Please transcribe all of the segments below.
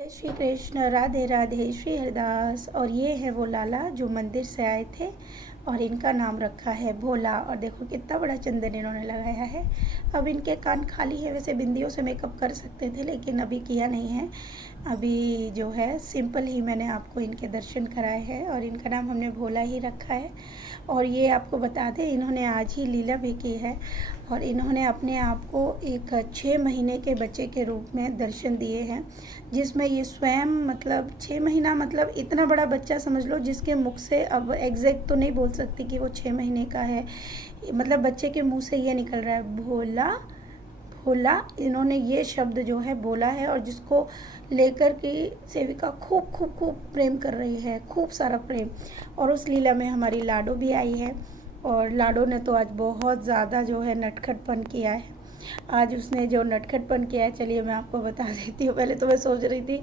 जय श्री कृष्ण, राधे राधे, श्री हरिदास। और ये है वो लाला जो मंदिर से आए थे और इनका नाम रखा है भोला। और देखो कितना बड़ा चंदन इन्होंने लगाया है। अब इनके कान खाली है, वैसे बिंदियों से मेकअप कर सकते थे लेकिन अभी किया नहीं है। अभी जो है सिंपल ही मैंने आपको इनके दर्शन कराए हैं और इनका नाम हमने भोला ही रखा है। और ये आपको बता दें, इन्होंने आज ही लीला भी की है और इन्होंने अपने आप को एक 6 महीने के बच्चे के रूप में दर्शन दिए हैं, जिसमें ये स्वयं मतलब 6 महीना मतलब इतना बड़ा बच्चा समझ लो, जिसके मुख से अब एग्जैक्ट तो नहीं बोल सकती कि वो 6 महीने का है, मतलब बच्चे के मुंह से ये निकल रहा है भोला भोला। इन्होंने ये शब्द जो है बोला है और जिसको लेकर के सेविका खूब खूब खूब प्रेम कर रही है, खूब सारा प्रेम। और उस लीला में हमारी लाडो भी आई है और लाडो ने तो आज बहुत ज़्यादा जो है नटखटपन किया है। आज उसने जो नटखटपन किया है, चलिए मैं आपको बता देती हूँ। पहले तो मैं सोच रही थी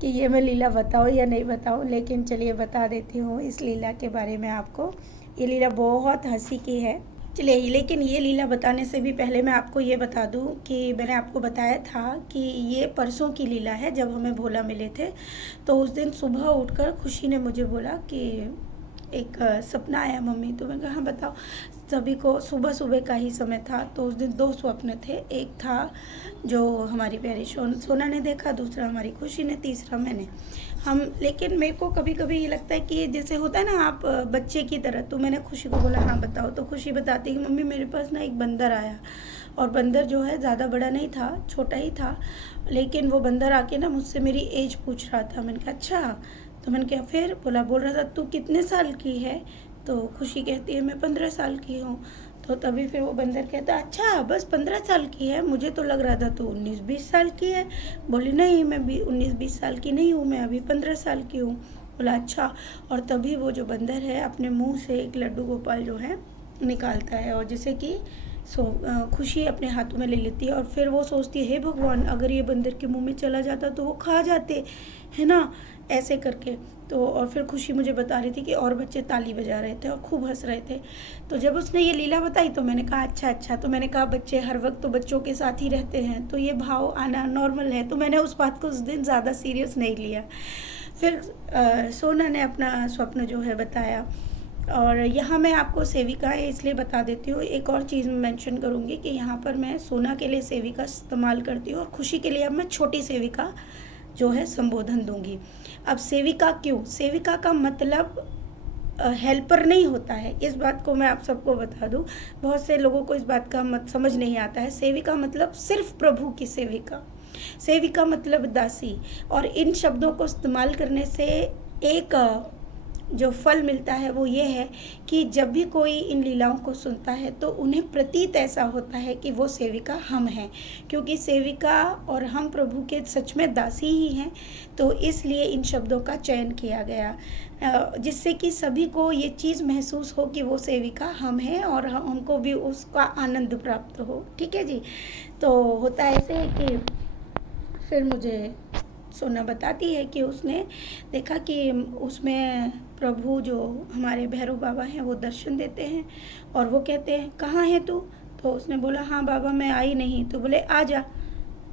कि ये मैं लीला बताऊँ या नहीं बताऊँ, लेकिन चलिए बता देती हूँ इस लीला के बारे में आपको। ये लीला बहुत हंसी की है। चलिए, लेकिन ये लीला बताने से भी पहले मैं आपको ये बता दूं कि मैंने आपको बताया था कि ये परसों की लीला है, जब हमें भोला मिले थे। तो उस दिन सुबह उठकर खुशी ने मुझे बोला कि एक सपना आया मम्मी। तो मैंने कहा हाँ बताओ। सभी को सुबह सुबह का ही समय था, तो उस दिन 2 स्वप्न थे। एक था जो हमारी प्यारी सोना ने देखा, दूसरा हमारी खुशी ने, तीसरा मैंने। हम लेकिन मेरे को कभी कभी ये लगता है कि जैसे होता है ना आप बच्चे की तरह। तो मैंने खुशी को बोला हाँ बताओ। तो खुशी बताती कि मम्मी मेरे पास ना एक बंदर आया, और बंदर जो है ज़्यादा बड़ा नहीं था, छोटा ही था। लेकिन वो बंदर आके ना मुझसे मेरी एज पूछ रहा था। मैंने कहा अच्छा। तो मैंने कहा फिर बोल रहा था तू कितने साल की है। तो खुशी कहती है मैं 15 साल की हूँ। तो तभी फिर वो बंदर कहता अच्छा बस 15 साल की है, मुझे तो लग रहा था तू 19-20 साल की है। बोली नहीं, मैं भी 19-20 साल की नहीं हूँ, मैं अभी 15 साल की हूँ। बोला अच्छा। और तभी वो जो बंदर है अपने मुंह से एक लड्डू गोपाल जो है निकालता है, और जैसे कि खुशी अपने हाथों में ले लेती है। और फिर वो सोचती है हे भगवान, अगर ये बंदर के मुंह में चला जाता तो वो खा जाते, है ना, ऐसे करके। तो और फिर खुशी मुझे बता रही थी कि और बच्चे ताली बजा रहे थे और खूब हंस रहे थे। तो जब उसने ये लीला बताई तो मैंने कहा अच्छा अच्छा। तो मैंने कहा बच्चे हर वक्त तो बच्चों के साथ ही रहते हैं, तो ये भाव आना नॉर्मल है। तो मैंने उस बात को उस दिन ज़्यादा सीरियस नहीं लिया। फिर सोना ने अपना स्वप्न जो है बताया। और यहाँ मैं आपको सेविकाएँ इसलिए बता देती हूँ, एक और चीज़ मैं मेंशन करूँगी कि यहाँ पर मैं सोना के लिए सेविका इस्तेमाल करती हूँ और खुशी के लिए अब मैं छोटी सेविका जो है संबोधन दूंगी। अब सेविका क्यों? सेविका का मतलब हेल्पर नहीं होता है, इस बात को मैं आप सबको बता दूं। बहुत से लोगों को इस बात का समझ नहीं आता है। सेविका मतलब सिर्फ प्रभु की सेविका, सेविका मतलब दासी। और इन शब्दों को इस्तेमाल करने से एक जो फल मिलता है वो ये है कि जब भी कोई इन लीलाओं को सुनता है तो उन्हें प्रतीत ऐसा होता है कि वो सेविका हम हैं, क्योंकि सेविका और हम प्रभु के सच में दासी ही हैं। तो इसलिए इन शब्दों का चयन किया गया, जिससे कि सभी को ये चीज़ महसूस हो कि वो सेविका हम हैं और हमको भी उसका आनंद प्राप्त हो। ठीक है जी। तो होता ऐसे है कि फिर मुझे सोना बताती है कि उसने देखा कि उसमें प्रभु जो हमारे भैरव बाबा हैं वो दर्शन देते हैं और वो कहते हैं कहाँ है तू। तो उसने बोला हाँ बाबा मैं आई नहीं। तो बोले आ जा,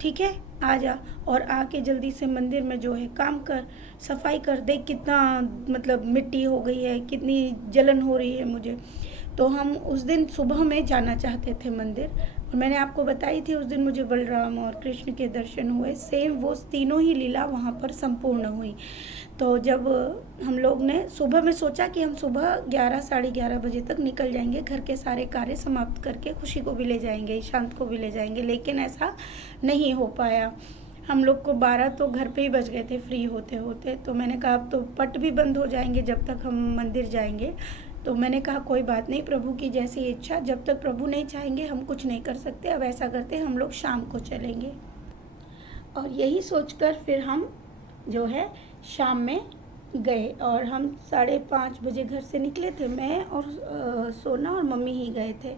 ठीक है आ जा, और आके जल्दी से मंदिर में जो है काम कर, सफाई कर। देख कितना मतलब मिट्टी हो गई है, कितनी जलन हो रही है मुझे। तो हम उस दिन सुबह में जाना चाहते थे मंदिर, और मैंने आपको बताई थी उस दिन मुझे बलराम और कृष्ण के दर्शन हुए। सेम वो तीनों ही लीला वहाँ पर संपूर्ण हुई। तो जब हम लोग ने सुबह में सोचा कि हम सुबह 11 साढ़े 11 बजे तक निकल जाएंगे, घर के सारे कार्य समाप्त करके खुशी को भी ले जाएंगे, ईशांत को भी ले जाएंगे, लेकिन ऐसा नहीं हो पाया। हम लोग को 12 तो घर पे ही बज गए थे फ्री होते होते। तो मैंने कहा अब तो पट भी बंद हो जाएंगे जब तक हम मंदिर जाएंगे। तो मैंने कहा कोई बात नहीं, प्रभु की जैसी इच्छा, जब तक प्रभु नहीं चाहेंगे हम कुछ नहीं कर सकते। अब ऐसा करते हम लोग शाम को चलेंगे। और यही सोचकर फिर हम जो है शाम में गए और हम 5:30 बजे घर से निकले थे। मैं और सोना और मम्मी ही गए थे।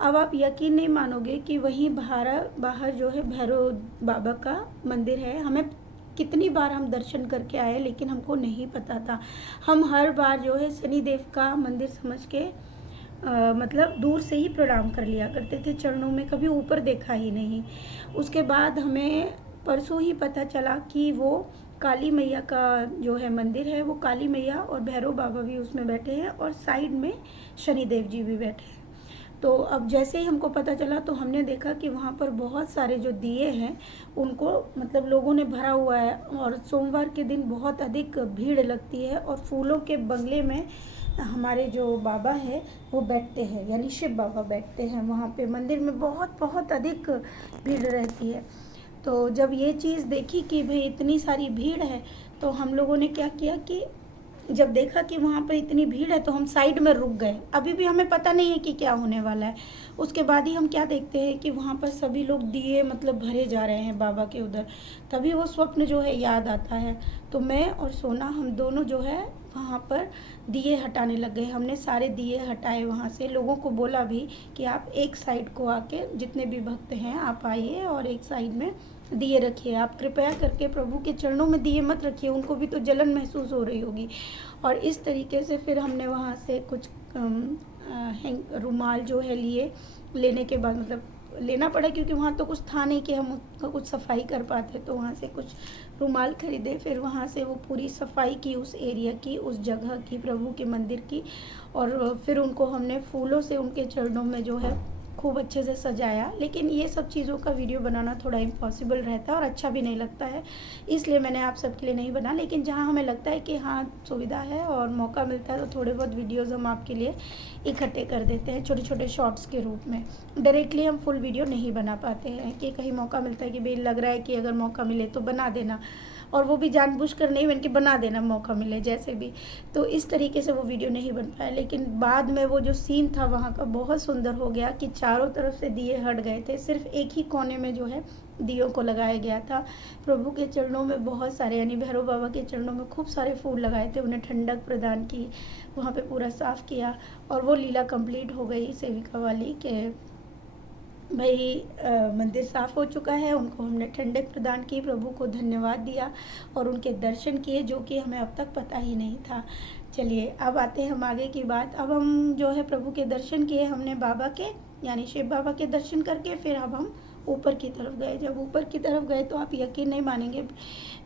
अब आप यकीन नहीं मानोगे कि वहीं बाहर जो है भैरव बाबा का मंदिर है। हमें कितनी बार हम दर्शन करके आए लेकिन हमको नहीं पता था। हम हर बार जो है शनिदेव का मंदिर समझ के मतलब दूर से ही प्रणाम कर लिया करते थे चरणों में, कभी ऊपर देखा ही नहीं। उसके बाद हमें परसों ही पता चला कि वो काली मैया का जो है मंदिर है, वो काली मैया और भैरव बाबा भी उसमें बैठे हैं और साइड में शनिदेव जी भी बैठे हैं। तो अब जैसे ही हमको पता चला तो हमने देखा कि वहाँ पर बहुत सारे जो दिए हैं उनको मतलब लोगों ने भरा हुआ है, और सोमवार के दिन बहुत अधिक भीड़ लगती है, और फूलों के बंगले में हमारे जो बाबा है वो बैठते हैं, यानी शिव बाबा बैठते हैं वहाँ पे मंदिर में, बहुत बहुत अधिक भीड़ रहती है। तो जब ये चीज़ देखी कि भाई इतनी सारी भीड़ है, तो हम लोगों ने क्या किया कि जब देखा कि वहाँ पर इतनी भीड़ है तो हम साइड में रुक गए। अभी भी हमें पता नहीं है कि क्या होने वाला है। उसके बाद ही हम क्या देखते हैं कि वहाँ पर सभी लोग दिए मतलब भरे जा रहे हैं बाबा के उधर। तभी वो स्वप्न जो है याद आता है। तो मैं और सोना हम दोनों जो है वहाँ पर दिए हटाने लग गए। हमने सारे दिए हटाए वहाँ से, लोगों को बोला भी कि आप एक साइड को आके, जितने भी भक्त हैं आप आइए और एक साइड में दिए रखिए। आप कृपया करके प्रभु के चरणों में दिए मत रखिए, उनको भी तो जलन महसूस हो रही होगी। और इस तरीके से फिर हमने वहाँ से कुछ रुमाल जो है लिए, लेने के बाद मतलब लेना पड़ा क्योंकि वहाँ तो कुछ था नहीं कि हम उसका कुछ सफाई कर पाते, तो वहाँ से कुछ रुमाल खरीदे। फिर वहाँ से वो पूरी सफाई की उस एरिया की, उस जगह की, प्रभु के मंदिर की, और फिर उनको हमने फूलों से उनके चरणों में जो है खूब अच्छे से सजाया। लेकिन ये सब चीज़ों का वीडियो बनाना थोड़ा इम्पॉसिबल रहता है और अच्छा भी नहीं लगता है, इसलिए मैंने आप सबके लिए नहीं बना। लेकिन जहाँ हमें लगता है कि हाँ सुविधा है और मौका मिलता है तो थोड़े बहुत वीडियोज़ हम आपके लिए इकट्ठे कर देते हैं छोटे छोटे शॉर्ट्स के रूप में। डायरेक्टली हम फुल वीडियो नहीं बना पाते हैं कि कहीं मौका मिलता है कि भाई लग रहा है कि अगर मौका मिले तो बना देना, और वो भी जानबूझकर नहीं बन के बना देना मौका मिले जैसे भी। तो इस तरीके से वो वीडियो नहीं बन पाया। लेकिन बाद में वो जो सीन था वहाँ का बहुत सुंदर हो गया कि चारों तरफ से दिए हट गए थे, सिर्फ एक ही कोने में जो है दियों को लगाया गया था। प्रभु के चरणों में बहुत सारे, यानी भैरव बाबा के चरणों में खूब सारे फूल लगाए थे, उन्हें ठंडक प्रदान की, वहाँ पे पूरा साफ़ किया। और वो लीला कंप्लीट हो गई सेविका वाली के भाई मंदिर साफ़ हो चुका है। उनको हमने ठंडक प्रदान की, प्रभु को धन्यवाद दिया और उनके दर्शन किए, जो कि हमें अब तक पता ही नहीं था। चलिए अब आते हैं हम आगे की बात। अब हम जो है प्रभु के दर्शन किए हमने बाबा के, यानी शिव बाबा के दर्शन करके फिर अब हम ऊपर की तरफ गए। जब ऊपर की तरफ गए तो आप यकीन नहीं मानेंगे,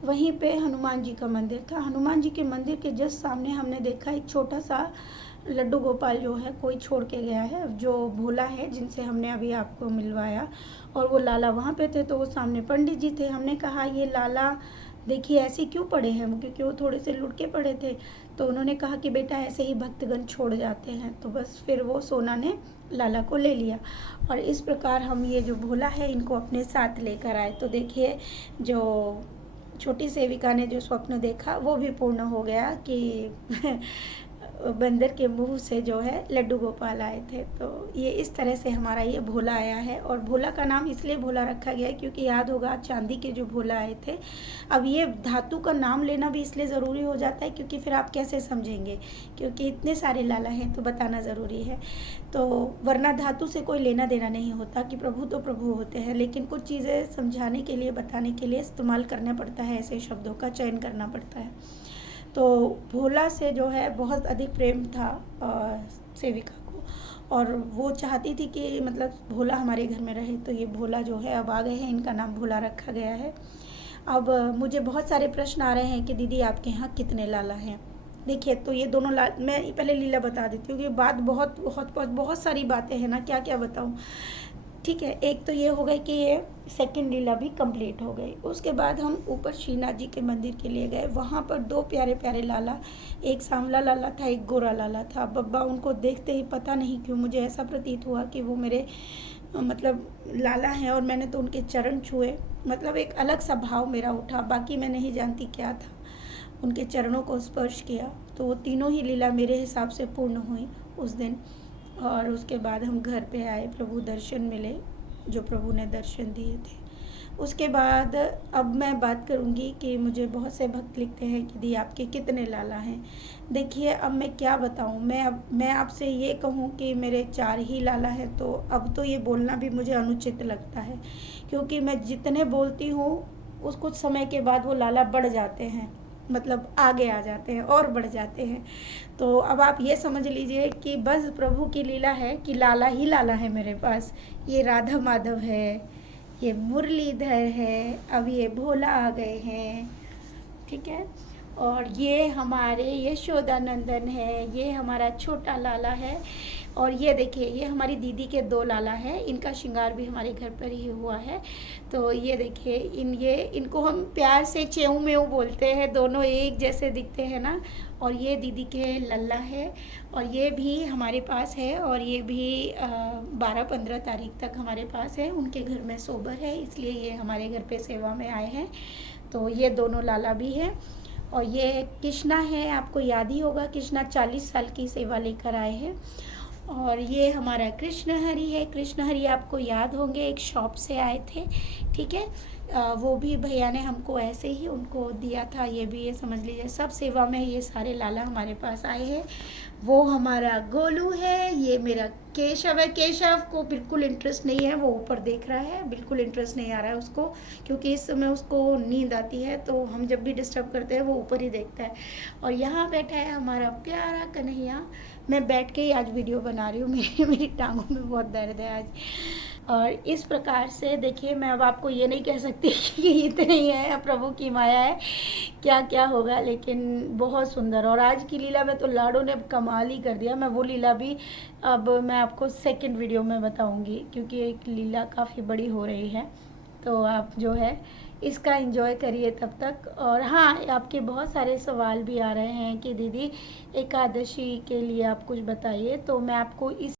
वहीं पे हनुमान जी का मंदिर था। हनुमान जी के मंदिर के जस्ट सामने हमने देखा एक छोटा सा लड्डू गोपाल जो है कोई छोड़ के गया है, जो भोला है जिनसे हमने अभी आपको मिलवाया, और वो लाला वहाँ पे थे। तो वो सामने पंडित जी थे। हमने कहा ये लाला देखिए ऐसे क्यों पड़े हैं, क्योंकि वो थोड़े से लुढ़के पड़े थे। तो उन्होंने कहा कि बेटा ऐसे ही भक्तगण छोड़ जाते हैं। तो बस फिर वो सोना ने लाला को ले लिया, और इस प्रकार हम ये जो भोला है इनको अपने साथ लेकर आए। तो देखिए जो छोटी सेविका ने जो स्वप्न देखा वो भी पूर्ण हो गया कि बंदर के मुंह से जो है लड्डू गोपाल आए थे। तो ये इस तरह से हमारा ये भोला आया है, और भोला का नाम इसलिए भोला रखा गया है क्योंकि याद होगा चांदी के जो भोला आए थे। अब ये धातु का नाम लेना भी इसलिए ज़रूरी हो जाता है क्योंकि फिर आप कैसे समझेंगे, क्योंकि इतने सारे लाला हैं तो बताना ज़रूरी है। तो वरना धातु से कोई लेना देना नहीं होता कि प्रभु तो प्रभु होते हैं, लेकिन कुछ चीज़ें समझाने के लिए, बताने के लिए इस्तेमाल करना पड़ता है, ऐसे शब्दों का चयन करना पड़ता है। तो भोला से जो है बहुत अधिक प्रेम था सेविका को, और वो चाहती थी कि मतलब भोला हमारे घर में रहे। तो ये भोला जो है अब आ गए हैं, इनका नाम भोला रखा गया है। अब मुझे बहुत सारे प्रश्न आ रहे हैं कि दीदी आपके यहाँ कितने लाला हैं। देखिए तो ये दोनों मैं पहले लीला बता देती हूँ कि बात बहुत बहुत बहुत बहुत सारी बातें हैं ना, क्या क्या बताऊँ। ठीक है, एक तो ये हो गई कि ये सेकंड लीला भी कंप्लीट हो गई। उसके बाद हम ऊपर श्रीनाथ जी के मंदिर के लिए गए। वहाँ पर दो प्यारे प्यारे लाला, एक सांवला लाला था, एक गोरा लाला था। बब्बा उनको देखते ही पता नहीं क्यों मुझे ऐसा प्रतीत हुआ कि वो मेरे मतलब लाला हैं, और मैंने तो उनके चरण छुए, मतलब एक अलग सा भाव मेरा उठा। बाकी मैं नहीं जानती क्या था, उनके चरणों को स्पर्श किया। तो वो तीनों ही लीला मेरे हिसाब से पूर्ण हुई उस दिन। और उसके बाद हम घर पे आए, प्रभु दर्शन मिले, जो प्रभु ने दर्शन दिए थे। उसके बाद अब मैं बात करूंगी कि मुझे बहुत से भक्त लिखते हैं कि दी आपके कितने लाला हैं। देखिए अब मैं क्या बताऊं, मैं आपसे ये कहूं कि मेरे 4 ही लाला हैं, तो अब तो ये बोलना भी मुझे अनुचित लगता है, क्योंकि मैं जितने बोलती हूँ उस कुछ समय के बाद वो लाला बढ़ जाते हैं, मतलब आगे आ जाते हैं और बढ़ जाते हैं। तो अब आप ये समझ लीजिए कि बस प्रभु की लीला है कि लाला ही लाला है मेरे पास। ये राधा माधव है, ये मुरलीधर है, अब ये भोला आ गए हैं, ठीक है। और ये हमारे यशोदानंदन है, ये हमारा छोटा लाला है। और ये देखिए, ये हमारी दीदी के 2 लाला हैं, इनका श्रृंगार भी हमारे घर पर ही हुआ है। तो ये देखिए, इनको हम प्यार से चेऊ मेऊ बोलते हैं, दोनों एक जैसे दिखते हैं ना। और ये दीदी के लल्ला है, और ये भी हमारे पास है, और ये भी 12-15 तारीख तक हमारे पास है। उनके घर में सोबर है, इसलिए ये हमारे घर पे सेवा में आए हैं। तो ये दोनों लाला भी हैं। और ये कृष्णा है, आपको याद ही होगा, कृष्णा 40 साल की सेवा लेकर आए हैं। और ये हमारा कृष्ण हरि है। कृष्ण हरि आपको याद होंगे, एक शॉप से आए थे, ठीक है। वो भी भैया ने हमको ऐसे ही उनको दिया था। ये भी, ये समझ लीजिए सब सेवा में ये सारे लाला हमारे पास आए हैं। वो हमारा गोलू है, ये मेरा केशव है। केशव को बिल्कुल इंटरेस्ट नहीं है, वो ऊपर देख रहा है, बिल्कुल इंटरेस्ट नहीं आ रहा है उसको, क्योंकि इस समय उसको नींद आती है, तो हम जब भी डिस्टर्ब करते हैं वो ऊपर ही देखता है। और यहाँ बैठा है हमारा प्यारा कन्हैया। मैं बैठ के ही आज वीडियो बना रही हूँ, मेरी टांगों में बहुत दर्द है आज। और इस प्रकार से देखिए, मैं अब आपको ये नहीं कह सकती कि इतने ही है, प्रभु की माया है, क्या क्या होगा, लेकिन बहुत सुंदर। और आज की लीला में तो लाडो ने कमाल ही कर दिया। मैं वो लीला भी अब मैं आपको सेकंड वीडियो में बताऊंगी, क्योंकि एक लीला काफ़ी बड़ी हो रही है। तो आप जो है इसका एंजॉय करिए तब तक। और हाँ, आपके बहुत सारे सवाल भी आ रहे हैं कि दीदी एकादशी के लिए आप कुछ बताइए, तो मैं आपको इस